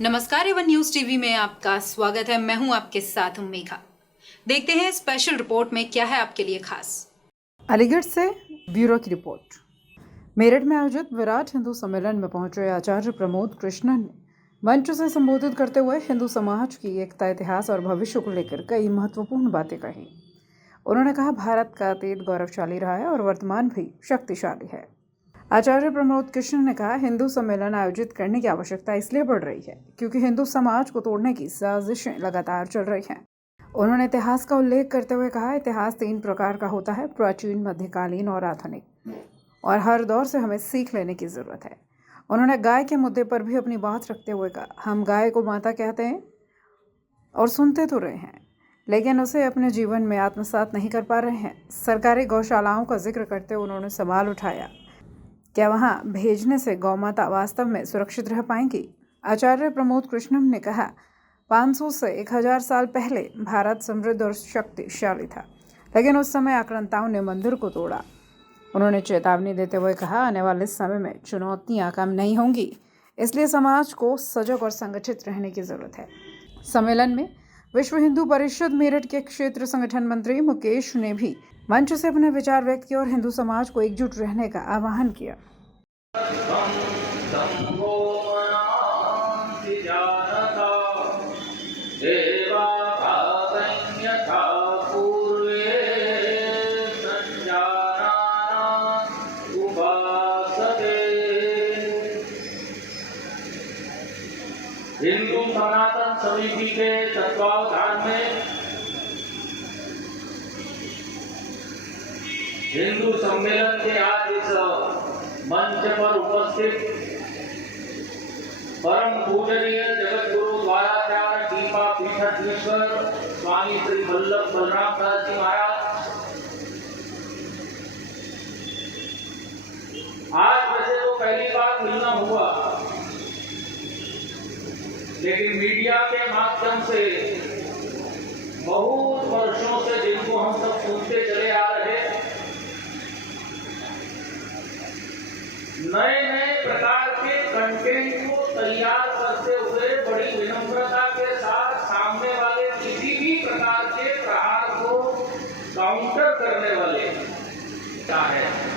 नमस्कार Avon news TV में आपका स्वागत है। मैं हूं आपके साथ मेघा। देखते हैं स्पेशल रिपोर्ट में क्या है आपके लिए खास। अलीगढ़ से ब्यूरो की रिपोर्ट। मेरठ में आयोजित विराट हिंदू सम्मेलन में पहुंचे आचार्य प्रमोद कृष्णन ने मंच से संबोधित करते हुए हिंदू समाज की एकता, इतिहास और भविष्य को लेकर कई महत्वपूर्ण बातें कही। उन्होंने कहा, भारत का अतीत गौरवशाली रहा है और वर्तमान भी शक्तिशाली है। आचार्य प्रमोद कृष्ण ने कहा, हिंदू सम्मेलन आयोजित करने की आवश्यकता इसलिए बढ़ रही है क्योंकि हिंदू समाज को तोड़ने की साजिशें लगातार चल रही हैं। उन्होंने इतिहास का उल्लेख करते हुए कहा, इतिहास 3 प्रकार का होता है, प्राचीन, मध्यकालीन और आधुनिक, और हर दौर से हमें सीख लेने की ज़रूरत है। उन्होंने गाय के मुद्दे पर भी अपनी बात रखते हुए कहा, हम गाय को माता कहते हैं और सुनते तो रहे हैं, लेकिन उसे अपने जीवन में आत्मसात नहीं कर पा रहे हैं। सरकारी गौशालाओं का जिक्र करते हुए उन्होंने सवाल उठाया, क्या वहां भेजने से गौमाता वास्तव में सुरक्षित रह पाएंगी? आचार्य प्रमोद कृष्णम ने कहा, 500 से 1000 साल पहले भारत समृद्ध और शक्तिशाली था, लेकिन उस समय आक्रांताओं ने मंदिर को तोड़ा। उन्होंने चेतावनी देते हुए कहा, आने वाले समय में चुनौतियां कम नहीं होंगी, इसलिए समाज को सजग और संगठित रहने की जरूरत है। सम्मेलन में विश्व हिंदू परिषद मेरठ के क्षेत्र संगठन मंत्री मुकेश ने भी मंच से अपने विचार व्यक्त किए और हिंदू समाज को एकजुट रहने का आह्वान किया। हिंदू सनातन समिति के तत्वावधान में हिंदू सम्मेलन के आज इस मंच पर उपस्थित परम पूजनीय जगत गुरु द्वाराचार्य दीपा पीठाधीश्वर स्वामी श्री वल्लभ बलराम दास जी महाराज, आज वैसे तो पहली बार मिलना हुआ, लेकिन मीडिया के माध्यम से बहुत वर्षों से जिनको हम सब सुनते चले आ रहे, नए नए प्रकार के कंटेंट को तैयार करते हुए बड़ी विनम्रता के साथ सामने वाले किसी भी प्रकार के प्रहार को काउंटर करने वाले है।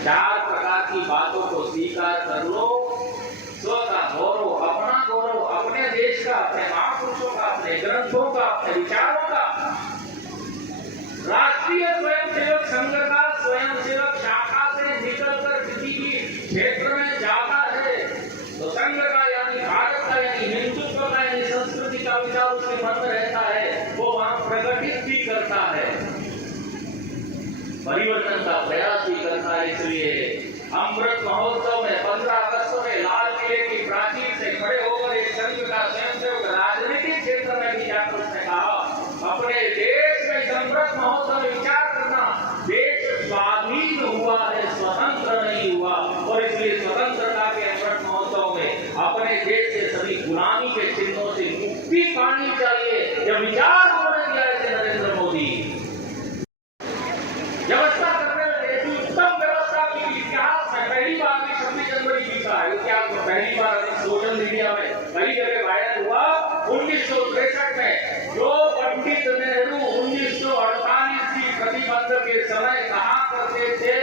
4 प्रकार की बातों को स्वीकार कर लो, स्व का गौरव, अपना गौरव, अपने देश का, अपने महापुरुषों का, अपने ग्रंथों का, अपने विचारों का, राष्ट्रीय स्वयंसेवक संघ का स्वयंसेवक शाखा से निकलकर किसी भी क्षेत्र में जाता है तो संघ का यानी भारत का यानी हिंदुत्व का यानी संस्कृति का विचार उसके मन में रहता है, वो वहां प्रकटित भी करता है, परिवर्तन का प्रयास भी करता है। इसलिए अमृत महोत्सव में 15 अगस्त में लाल किले की प्राचीर से खड़े होकर एक संघ का स्वयंसेवक राजनीतिक क्षेत्र में भी जाकर उसने कहा, अपने देश में इस अमृत महोत्सव में विचार करना, देश स्वाधीन हुआ है, स्वतंत्र नहीं हुआ, और इसलिए स्वतंत्रता के अमृत महोत्सव में अपने देश के सभी गुलामी के चिन्हों से मुक्ति पानी चाहिए। यह विचार उन्होंने दिया है नरेंद्र मोदी। व्यवस्था करने में उत्तम व्यवस्था की इतिहास में पहली बार 26 जनवरी जीता है। इतिहास में पहली बार सोशल मीडिया में कई जगह वायरल हुआ 1963 में, जो पंडित नेहरू 1948 की प्रतिबंध के समय कहा करते थे,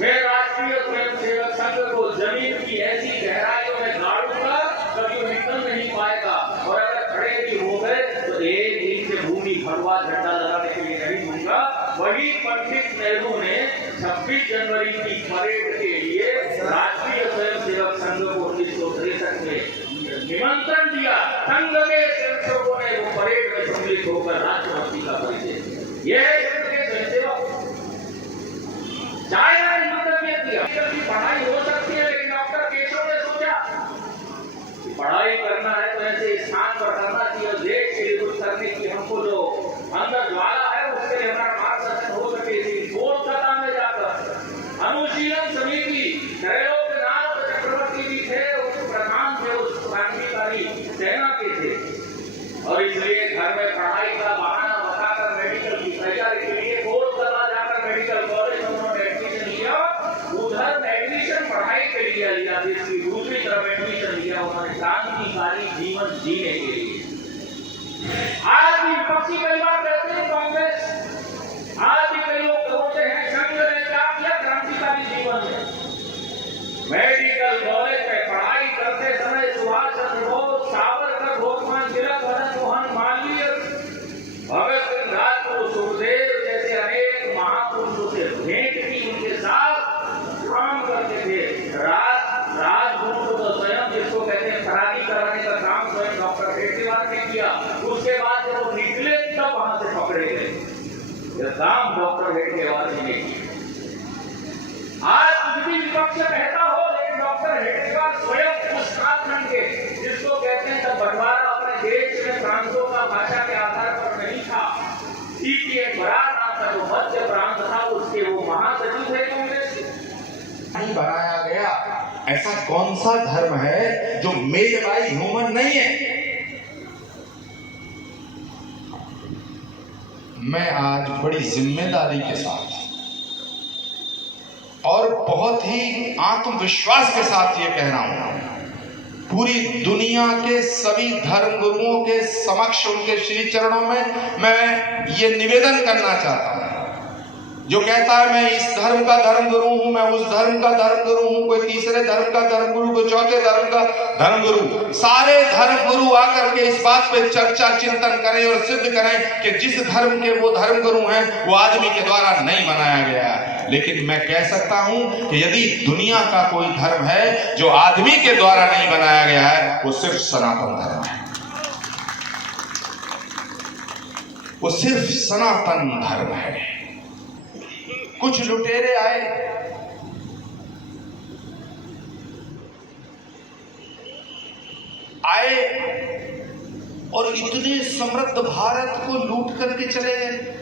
मैं राष्ट्रीय स्वयंसेवक संघ को जमीन की ऐसी गहराइयों में गाड़ूंगा कभी वो निकल नहीं पाएगा, और अगर खड़े भी हो गए तो 1 इंच से भूमि भरवा झंडा लगाने के लिए नहीं दूंगा। वही पंडित नेहरू ने 26 जनवरी की परेड के लिए राष्ट्रीय स्वयंसेवक संघ को 1963 में निमंत्रण दिया। संघ के स्वयंसेवकों ने वो परेड में सम्मिलित होकर राष्ट्रभक्ति का परिचय दिया। यह संघ के स्वयंसेवक चाहे दिया की पढ़ाई हो सकती है, लेकिन डॉक्टर केशव ने सोचा कि पढ़ाई करना है तो ऐसे स्थान पर करना चाहिए, देश के लिए कुछ करने की हमको जो अंदर ज्वाला है उसके लिए हमारा मार्गदर्शन हो सके। कोलकाता में जाकर अनुशीलन समिति त्रैलोक्यनाथ चक्रवर्ती जी थे, उस प्रधान थे, उस क्रांतिकारी सेना के थे, और इसलिए घर में पढ़ाई का बहाना बताकर मेडिकल की तैयारी के लिए कोलकाता जाकर मेडिकल कॉलेज में उन्होंने एडमिशन लिया। उधर एडमिशन पढ़ाई के लिए लिया, दूसरी तरफ एडमिशन लिया, उन्होंने क्रांतिकारी जीवन जीवन जीने के लिए। आज भी विपक्षी कई बार कहते हैं कांग्रेस, आज भी कई लोग बोलते हैं संघ ने क्या किया क्रांतिकारी जीवन में। मेडिकल कॉलेज में पढ़ाई करते समय सुभाष चंद्र बोस, सावरकर, लोकमान्य तिलक, मदन मोहन मालवीय, भगत सिंह, राजगुरु, सुखदेव जैसे अनेक महापुरुषों से भेंट की, उनके साथ काम करते थे। राजगुरु को तो स्वयं जिसको कहते हैं फरारी कराने का काम स्वयं डॉक्टर हेडगेवार ने किया। उसके बाद जब वो निकले तब वहां से पकड़े गए, यह काम डॉक्टर हेडगेवार जी ने किया। आज कुछ भी विपक्ष कहता हो, लेकिन डॉक्टर हेडगेवार स्वयं उस कालखंड के जिसको कहते हैं जब बंटवारा अपने देश में प्रांतों का भाषा के आधार पर नहीं था, एक बड़ा नाम था जो मध्य प्रांत था, उसके वो महासचिव थे कांग्रेस के। नहीं बनाया गया। ऐसा कौन सा धर्म है जो मेड बाय ह्यूमन नहीं है? मैं आज बड़ी जिम्मेदारी के साथ और बहुत ही आत्मविश्वास के साथ ये कह रहा हूं, पूरी दुनिया के सभी धर्म गुरुओं के समक्ष उनके श्री चरणों में मैं ये निवेदन करना चाहता हूं। जो कहता है मैं इस धर्म का धर्म गुरु हूं, मैं उस धर्म का धर्म गुरु हूं, कोई तीसरे धर्म का धर्म गुरु, कोई चौथे धर्म का धर्म गुरु, सारे धर्म गुरु आकर के इस बात पे चर्चा चिंतन करें और सिद्ध करें कि जिस धर्म के वो धर्म गुरु हैं वो आदमी के द्वारा नहीं बनाया गया है। लेकिन मैं कह सकता हूं कि यदि दुनिया का कोई धर्म है जो आदमी के द्वारा नहीं बनाया गया है, वो सिर्फ सनातन धर्म है। वो सिर्फ सनातन धर्म है। कुछ लुटेरे आए और इतने समृद्ध भारत को लूट करके चले गए।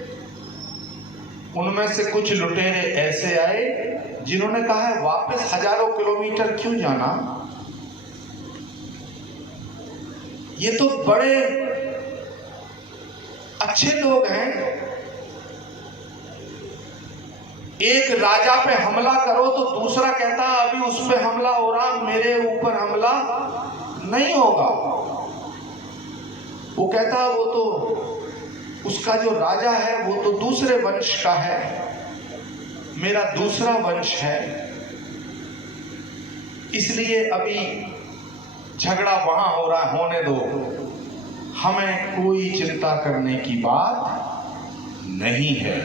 उनमें से कुछ लुटेरे ऐसे आए जिन्होंने कहा है वापस हजारों किलोमीटर क्यों जाना, ये तो बड़े अच्छे लोग हैं। एक राजा पे हमला करो तो दूसरा कहता अभी उस पे हमला हो रहा, मेरे ऊपर हमला नहीं होगा। वो कहता वो तो उसका जो राजा है वो तो दूसरे वंश का है, मेरा दूसरा वंश है, इसलिए अभी झगड़ा वहां हो रहा, होने दो, हमें कोई चिंता करने की बात नहीं है।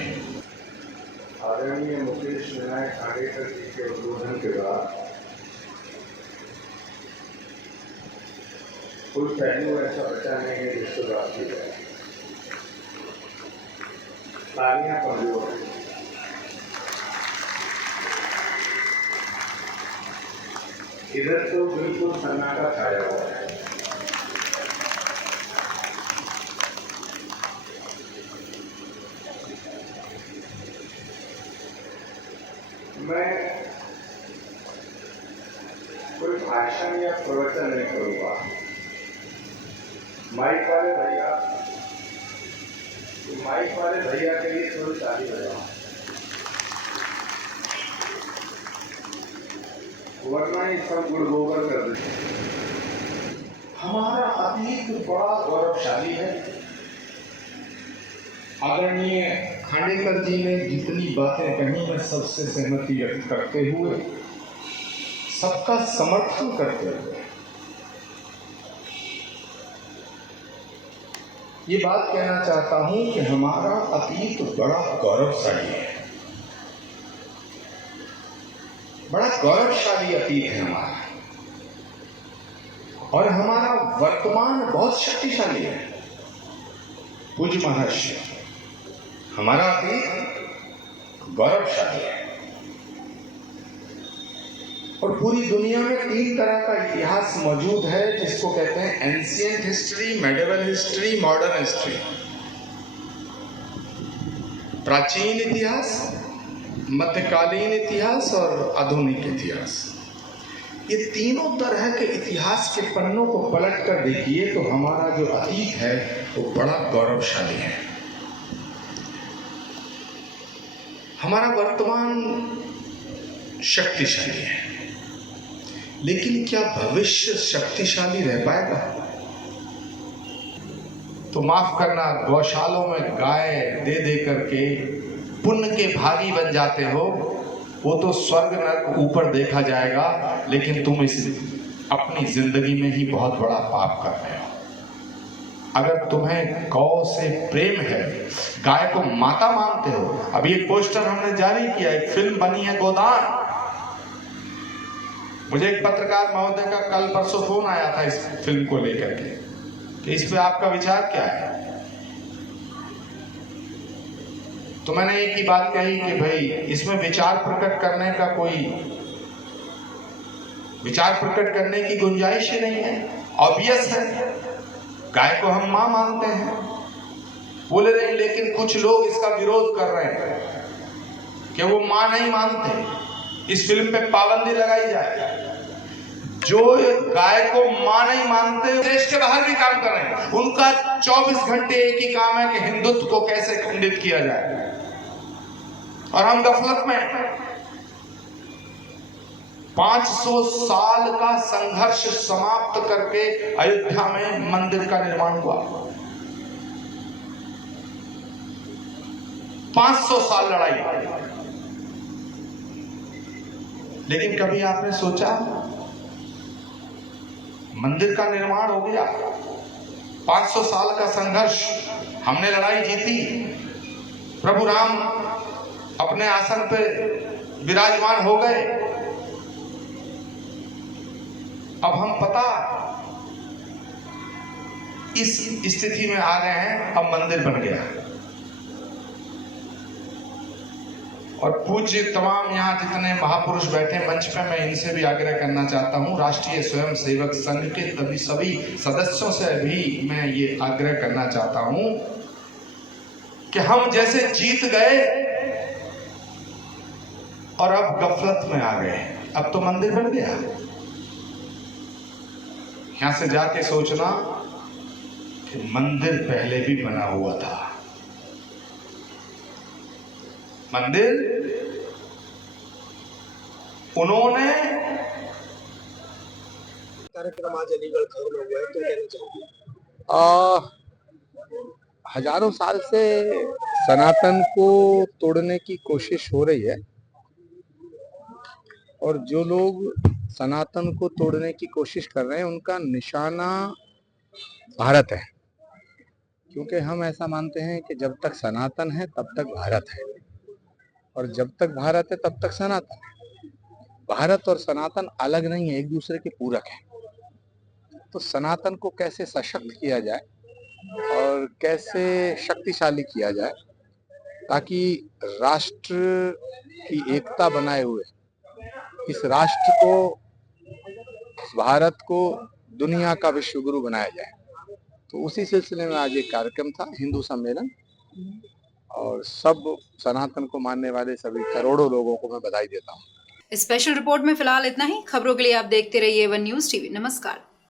आदरणीय मुकेश विनायक खांडेकर जी के उद्बोधन के बाद कोई पहलू ऐसा बचा नहीं है जिसको बात की जाए। तालियां कमजोर हैं। इधर तो बिल्कुल सन्नाटा छाया हुआ है। मैं कोई भाषण या प्रवचन नहीं करूंगा। माइक वाले भैया के लिए थोड़ी ताली बजाओ, वरना ये सब गुड़ गोबर कर देते। हमारा अतीत बड़ा गौरवशाली है। आदरणीय खांडेकर जी ने जितनी बातें कही मैं सबसे सहमति व्यक्त करते हुए, सबका समर्थन करते हुए ये बात कहना चाहता हूं कि हमारा अतीत बड़ा गौरवशाली है, बड़ा गौरवशाली अतीत है हमारा, और हमारा वर्तमान बहुत शक्तिशाली है। पूज्य महर्षि, हमारा अतीत गौरवशाली है और पूरी दुनिया में 3 तरह का इतिहास मौजूद है जिसको कहते हैं ancient history, medieval history, modern history. प्राचीन इतिहास, मध्यकालीन इतिहास और आधुनिक इतिहास। ये तीनों तरह के इतिहास के पन्नों को पलट कर देखिए तो हमारा जो अतीत है वो बड़ा गौरवशाली है। हमारा वर्तमान शक्तिशाली है, लेकिन क्या भविष्य शक्तिशाली रह पाएगा? तो माफ करना, गौशालों में गाय दे दे करके पुण्य के भागी बन जाते हो। वो तो स्वर्ग नरक ऊपर देखा जाएगा, लेकिन तुम इस अपनी जिंदगी में ही बहुत बड़ा पाप कर रहे हो। अगर तुम्हें गौ से प्रेम है, गाय को माता मानते हो। अभी एक पोस्टर हमने जारी किया, एक फिल्म बनी है गोदान। मुझे एक पत्रकार महोदय का कल परसों फोन आया था इस फिल्म को लेकर के कि इस पे आपका विचार क्या है। तो मैंने एक ही बात कही कि भाई इसमें विचार प्रकट करने का कोई विचार प्रकट करने की गुंजाइश ही नहीं है। ऑब्वियस है, गाय को हम मां मानते हैं, बोले नहीं, लेकिन कुछ लोग इसका विरोध कर रहे हैं कि वो मां नहीं मानते, इस फिल्म पे पाबंदी लगाई जाए। जो गाय को मां नहीं मानते देश के बाहर भी काम कर रहे हैं, उनका 24 घंटे एक ही काम है कि हिंदुत्व को कैसे खंडित किया जाए। और हम गफलत में 500 साल का संघर्ष समाप्त करके अयोध्या में मंदिर का निर्माण हुआ। 500 साल लड़ाई, लेकिन कभी आपने सोचा मंदिर का निर्माण हो गया, 500 साल का संघर्ष, हमने लड़ाई जीती, प्रभु राम अपने आसन पे विराजमान हो गए। अब हम पता इस स्थिति में आ गए हैं, अब मंदिर बन गया और पूज्य तमाम यहाँ जितने महापुरुष बैठे मंच पे, मैं इनसे भी आग्रह करना चाहता हूँ, राष्ट्रीय स्वयं सेवक संघ के सभी सदस्यों से भी मैं ये आग्रह करना चाहता हूँ कि हम जैसे जीत गए और अब गफलत में आ गए, अब तो मंदिर बन गया। यहां से जाके सोचना कि मंदिर पहले भी बना हुआ था। मंदिर उन्होंने कार्यक्रम आज अलीगढ़ खत्म हो गया है, तो कहना चाहिए हजारों साल से सनातन को तोड़ने की कोशिश हो रही है और जो लोग सनातन को तोड़ने की कोशिश कर रहे हैं उनका निशाना भारत है, क्योंकि हम ऐसा मानते हैं कि जब तक सनातन है तब तक भारत है और जब तक भारत है तब तक सनातन है। भारत और सनातन अलग नहीं है, एक दूसरे के पूरक हैं। तो सनातन को कैसे सशक्त किया जाए और कैसे शक्तिशाली किया जाए ताकि राष्ट्र की एकता बनाए हुए इस राष्ट्र को, इस भारत को दुनिया का विश्व गुरु बनाया जाए। तो उसी सिलसिले में आज एक कार्यक्रम था, हिंदू सम्मेलन, और सब सनातन को मानने वाले सभी करोड़ों लोगों को मैं बधाई देता हूँ। स्पेशल रिपोर्ट में फिलहाल इतना ही। खबरों के लिए आप देखते रहिए वन न्यूज टीवी। नमस्कार।